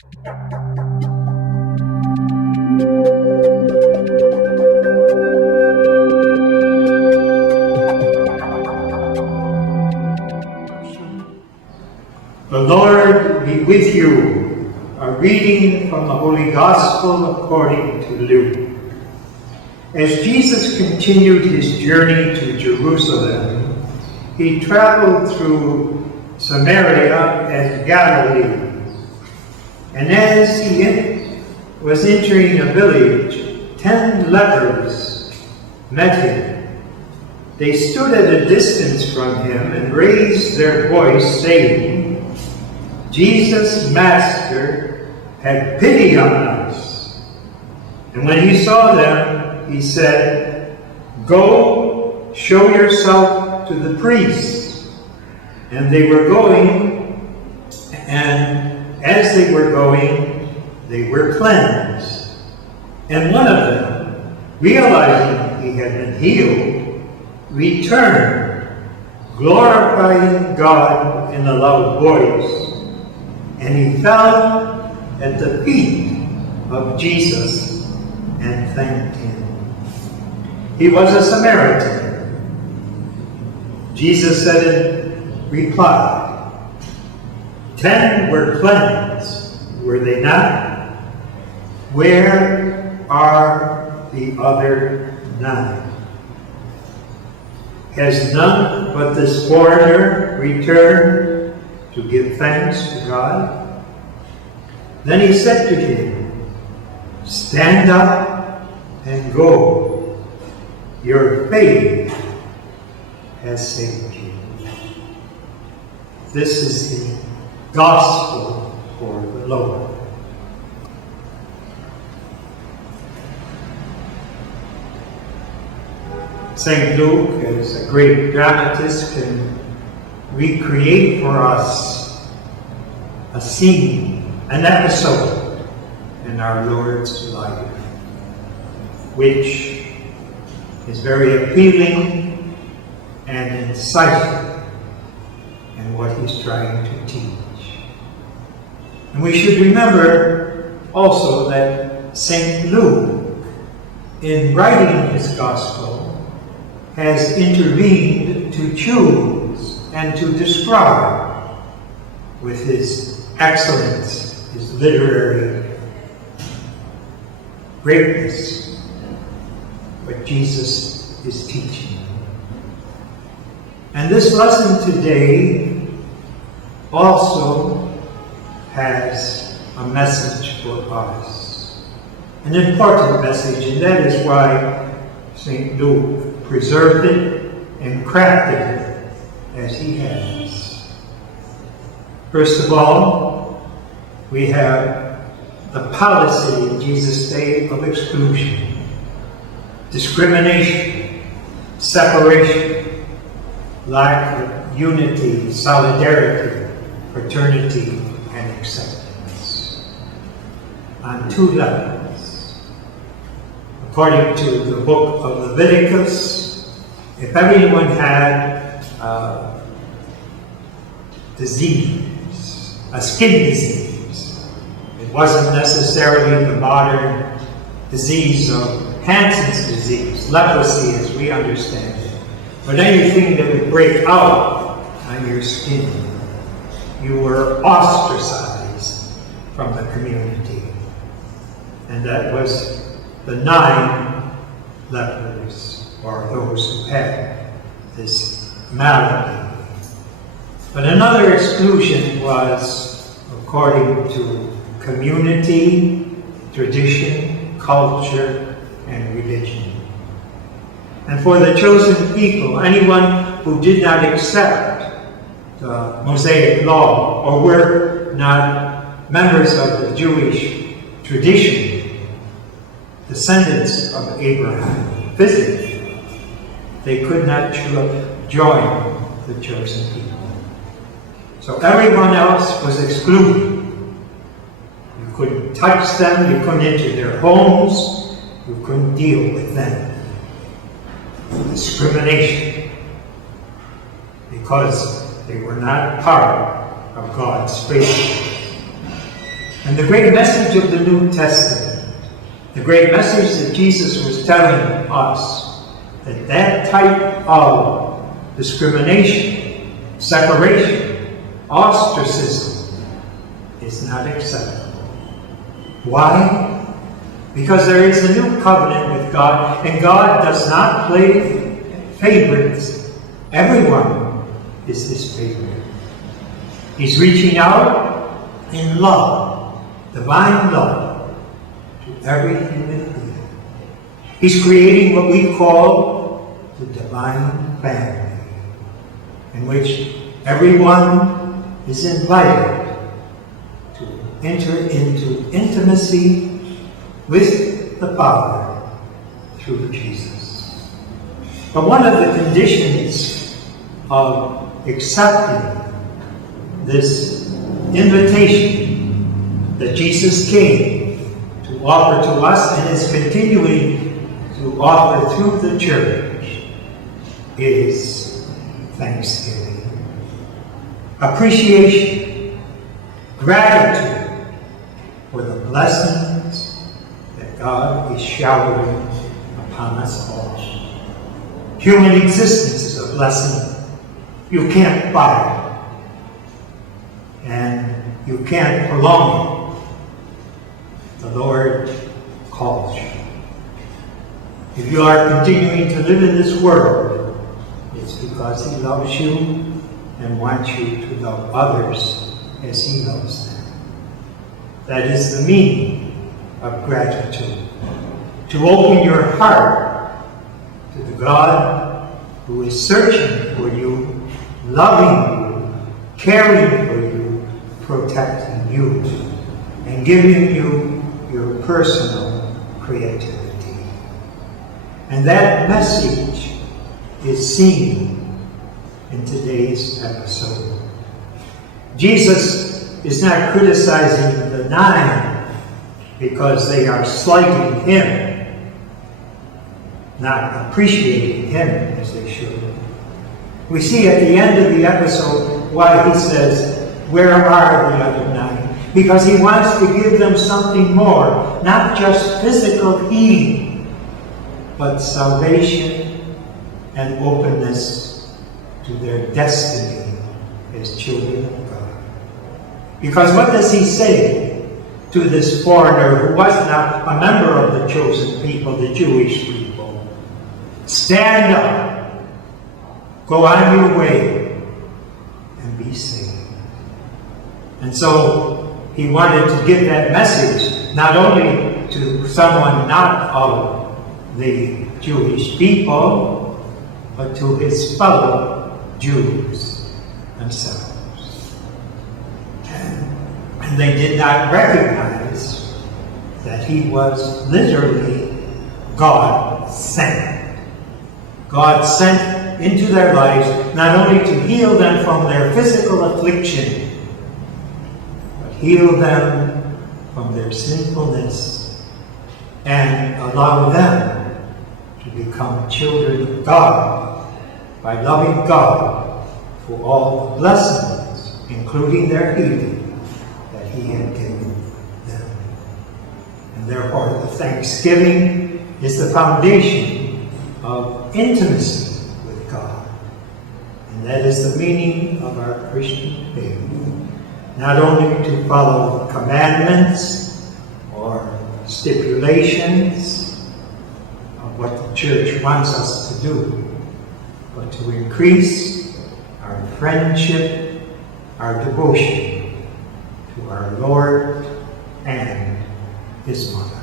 The Lord be with you. A reading from the Holy Gospel according to Luke. As Jesus continued his journey to Jerusalem, he traveled through Samaria and Galilee. And as he was entering a village, 10 lepers met him. They stood at a distance from him and raised their voice, saying, "Jesus, Master, have pity on us." And when he saw them, he said, "Go, show yourself to the priests." And they were going, and as they were going, they were cleansed. And one of them, realizing he had been healed, returned, glorifying God in a loud voice. And he fell at the feet of Jesus and thanked him. He was a Samaritan. Jesus said in reply, 10 were cleansed, were they not? Where are the other 9? Has none but this foreigner returned to give thanks to God? Then he said to him, "Stand up and go. Your faith has saved you." This is the gospel for the Lord. St. Luke, as a great dramatist, can recreate for us a scene, an episode in our Lord's life, which is very appealing and insightful in what he's trying to teach. And we should remember also that St. Luke, in writing his gospel, has intervened to choose and to describe with his excellence, his literary greatness, what Jesus is teaching. And this lesson today also has a message for us, an important message, and that is why St. Luke preserved it and crafted it as he has. First of all, we have the policy in Jesus' day of exclusion, discrimination, separation, lack of unity, solidarity, fraternity, and acceptance on 2 levels. According to the book of Leviticus, if anyone had disease, a skin disease, it wasn't necessarily the modern disease of Hansen's disease, leprosy as we understand it, but anything that would break out on your skin, you were ostracized from the community. And that was the 9 lepers, or those who had this malady. But another exclusion was according to community, tradition, culture, and religion. And for the chosen people, anyone who did not accept the Mosaic law or were not members of the Jewish tradition, descendants of Abraham physically, they could not join the chosen people. So everyone else was excluded. You couldn't touch them, you couldn't enter their homes, you couldn't deal with them. Discrimination, because they were not part of God's faith. And the great message of the New Testament, the great message that Jesus was telling us, that that type of discrimination, separation, ostracism is not acceptable. Why? Because there is a new covenant with God, and God does not play favorites. Everyone is his favorite. He's reaching out in love, divine love, to every human being. He's creating what we call the divine family, in which everyone is invited to enter into intimacy with the Father through Jesus. But one of the conditions of accepting this invitation that Jesus came to offer to us and is continuing to offer through the church is thanksgiving, appreciation, gratitude for the blessings that God is showering upon us all. Human existence is a blessing. You can't buy it, and you can't prolong it. The Lord calls you. If you are continuing to live in this world, it's because he loves you and wants you to love others as he loves them. That is the meaning of gratitude. To open your heart to the God who is searching for you, loving you, caring for you, protecting you, and giving you your personal creativity. And that message is seen in today's episode. Jesus is not criticizing the 9 because they are slighting him, not appreciating him as they should. We see at the end of the episode why he says, "Where are the other 9?" Because he wants to give them something more, not just physical healing, but salvation and openness to their destiny as children of God. Because what does he say to this foreigner who was not a member of the chosen people, the Jewish people? Stand up, go on your way, and be saved. And so he wanted to give that message not only to someone not of the Jewish people, but to his fellow Jews themselves. And they did not recognize that he was literally God sent. God sent into their lives not only to heal them from their physical affliction, but heal them from their sinfulness and allow them to become children of God by loving God for all the blessings, including their healing, that he had given them. And therefore, the thanksgiving is the foundation of intimacy with God. And that is the meaning of our Christian faith. Not only to follow commandments or stipulations of what the church wants us to do, but to increase our friendship, our devotion to our Lord and his Mother.